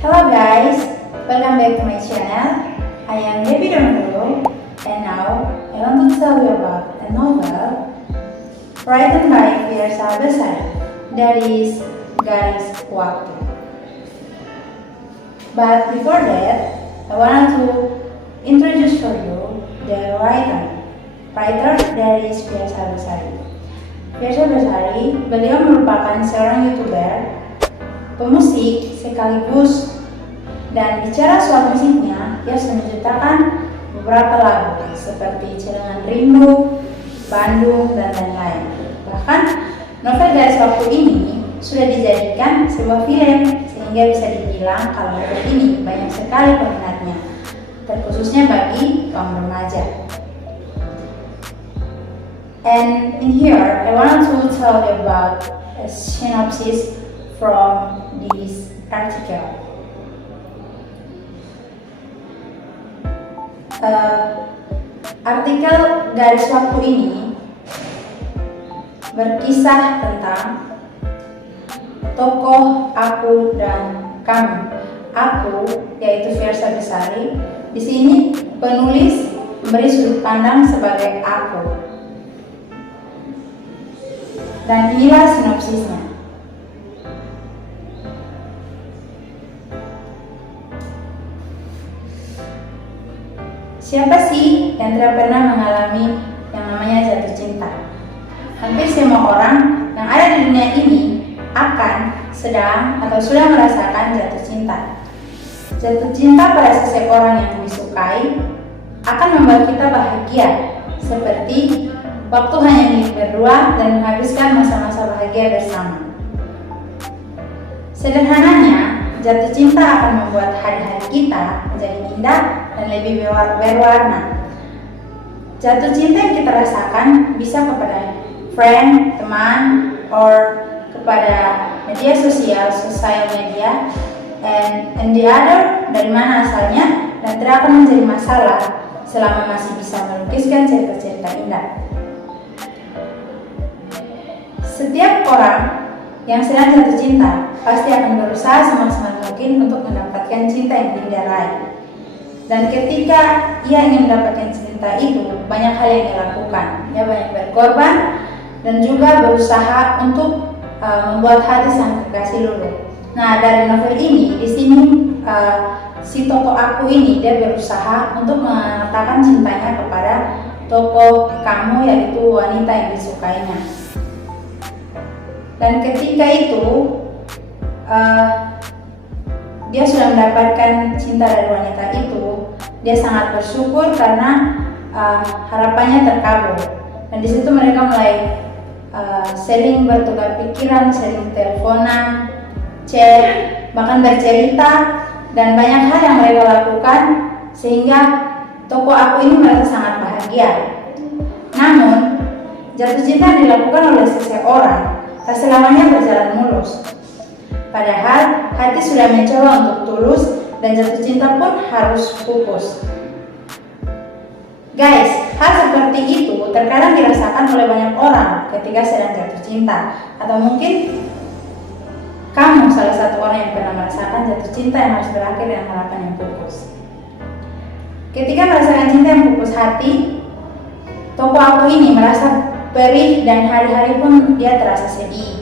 Hello guys, welcome back to my channel. I am Debbie Donolo, and now I want to tell you about a novel written by Fiersa Besari, that is Garis Waktu. But before that, I want to introduce for you the writer that is Fiersa Besari. Fiersa Besari, beliau merupakan seorang YouTuber, pemusik sekaligus, dan bicara soal musiknya, dia sudah menciptakan beberapa lagu seperti Celengan Rindu, Bandung, dan lain-lain. Bahkan novel Garis Waktu ini sudah dijadikan sebuah film, sehingga bisa dibilang kalau novel ini banyak sekali peminatnya, terkhususnya bagi kaum remaja. And in here, I want to tell you about a synopsis from this article. Artikel Garis Waktu ini berkisah tentang tokoh aku dan kamu. Aku, yaitu Fiersa Besari. Di sini penulis memberi sudut pandang sebagai aku. Dan inilah sinopsisnya. Siapa sih yang tidak pernah mengalami yang namanya jatuh cinta? Hampir semua orang yang ada di dunia ini akan, sedang, atau sudah merasakan jatuh cinta. Jatuh cinta pada seseorang yang disukai akan membuat kita bahagia, seperti waktu hanya milik berdua dan menghabiskan masa-masa bahagia bersama. Sederhananya, jatuh cinta akan membuat hari-hari kita menjadi indah dan lebih berwarna. Jatuh cinta yang kita rasakan bisa kepada friend, teman, or kepada media sosial, social media, and the other dari mana asalnya, dan tidak akan menjadi masalah selama masih bisa melukiskan cerita-cerita indah. Setiap orang yang sedang jatuh cinta pasti akan berusaha semaksimal mungkin untuk mendapatkan cinta yang dia raih. Dan ketika ia ingin mendapatkan cinta itu, banyak hal yang dia lakukan. Dia banyak berkorban dan juga berusaha untuk membuat hati sang kekasih luluh. Nah, dari novel ini, di sini si tokoh aku ini dia berusaha untuk mengatakan cintanya kepada tokoh kamu, yaitu wanita yang disukainya. Dan ketika itu dia sudah mendapatkan cinta dari wanita itu, dia sangat bersyukur karena harapannya terkabul. Dan di situ mereka mulai sering bertukar pikiran, sering teleponan, chat, bahkan bercerita, dan banyak hal yang mereka lakukan sehingga tokoh aku ini merasa sangat bahagia. Namun, jatuh cinta yang dilakukan oleh seseorang tak selamanya berjalan mulus. Padahal hati sudah mencoba untuk tulus dan jatuh cinta pun harus pupus. Guys, hal seperti itu terkadang dirasakan oleh banyak orang ketika sedang jatuh cinta. Atau mungkin kamu salah satu orang yang pernah merasakan jatuh cinta yang harus berakhir dengan harapan yang pupus. Ketika merasakan cinta yang pupus hati, tokoh aku ini merasa perih dan hari-hari pun dia terasa sedih.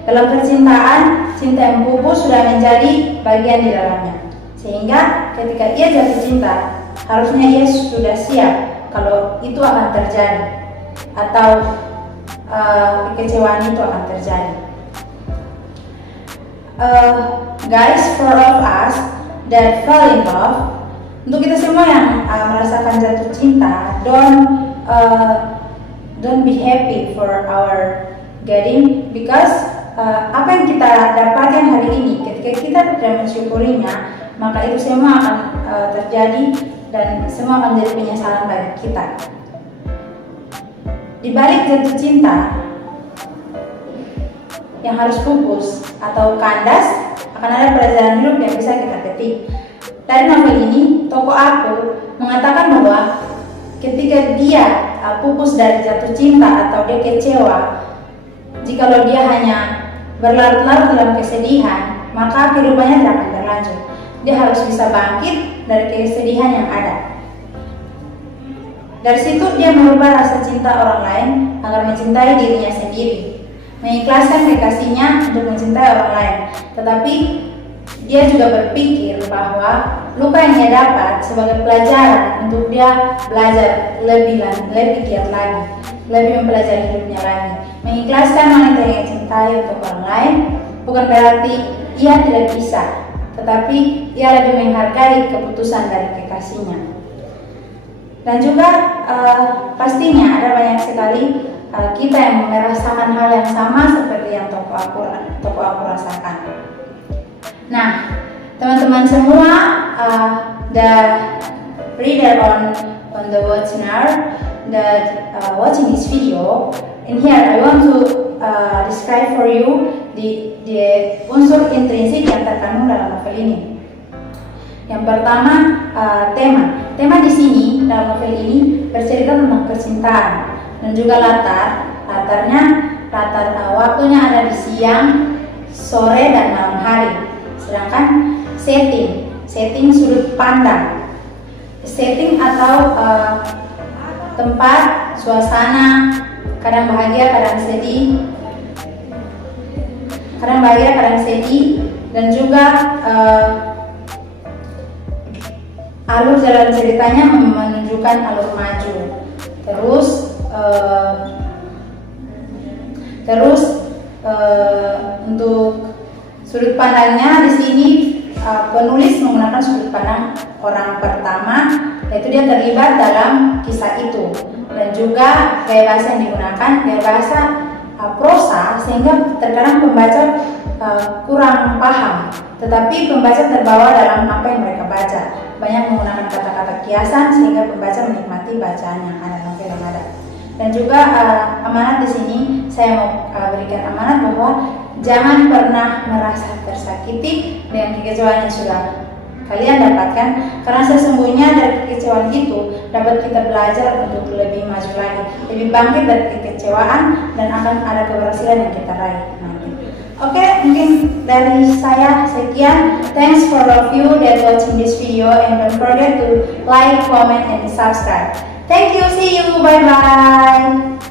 Dalam percintaan, cinta yang pupus sudah menjadi bagian di dalamnya. Sehingga ketika ia jatuh cinta, harusnya ia sudah siap kalau itu akan terjadi, atau kekecewaan itu akan terjadi. Guys, for all of us that fall in love, untuk kita semua yang merasakan jatuh cinta, don't be happy for our getting, because apa yang kita dapatkan hari ini, ketika kita tidak mensyukurinya, maka itu semua akan terjadi dan semua akan menjadi penyesalan bagi kita. Di balik jatuh cinta yang harus pupus atau kandas, akan ada pelajaran hidup yang bisa kita petik. Dari novel ini, tokoh aku mengatakan bahwa ketika dia pupus dari jatuh cinta atau dia kecewa, jikalau dia hanya berlarut-larut dalam kesedihan, maka kehidupannya tidak akan berlanjut. dia harus bisa bangkit dari kesedihan yang ada. Dari situ dia merubah rasa cinta orang lain agar mencintai dirinya sendiri, mengikhlaskan kekasihnya untuk mencintai orang lain. Tetapi dia juga berpikir bahwa luka yang dia dapat sebagai pelajaran untuk dia belajar lebih giat lagi, lebih mempelajari hidupnya lagi. Mengikhlaskan wanita yang dia cintai untuk orang lain bukan berarti ia tidak bisa, tetapi ia lebih menghargai keputusan dari kekasihnya. Dan juga pastinya ada banyak sekali kita yang merasakan hal yang sama seperti yang toko aku rasakan. Nah, teman-teman semua, the reader on the webinar that watching this video, in here I want to describe for you the unsur intrinsik yang terkandung dalam novel ini. Yang pertama, tema di sini dalam novel ini bercerita tentang percintaan dan juga latarnya waktunya ada di siang, sore dan malam hari. Sedangkan setting sudut pandang, setting atau tempat, suasana, kadang bahagia, kadang sedih, dan juga alur jalan ceritanya menunjukkan alur maju. Terus untuk sudut pandangnya di sini penulis menggunakan sudut pandang orang pertama, yaitu dia terlibat dalam kisah itu, dan juga gaya bahasa yang digunakan gaya bahasa prosa, sehingga terkadang pembaca kurang paham, tetapi pembaca terbawa dalam apa yang mereka baca. Banyak menggunakan kata-kata kiasan sehingga pembaca menikmati bacaan yang ada, novel yang ada. Dan juga amanat di sini saya mau berikan amanat bahwa jangan pernah merasa tersakiti dengan kekecewaan yang sudah kalian dapatkan, karena sesungguhnya dari kekecewaan itu dapat kita belajar untuk lebih maju lagi, lebih bangkit dari kekecewaan, dan akan ada keberhasilan yang kita raih nanti. Oke, mungkin dari saya sekian. Thanks for all of you that watching this video, and don't forget to like, comment, and subscribe. Thank you, see you, bye bye.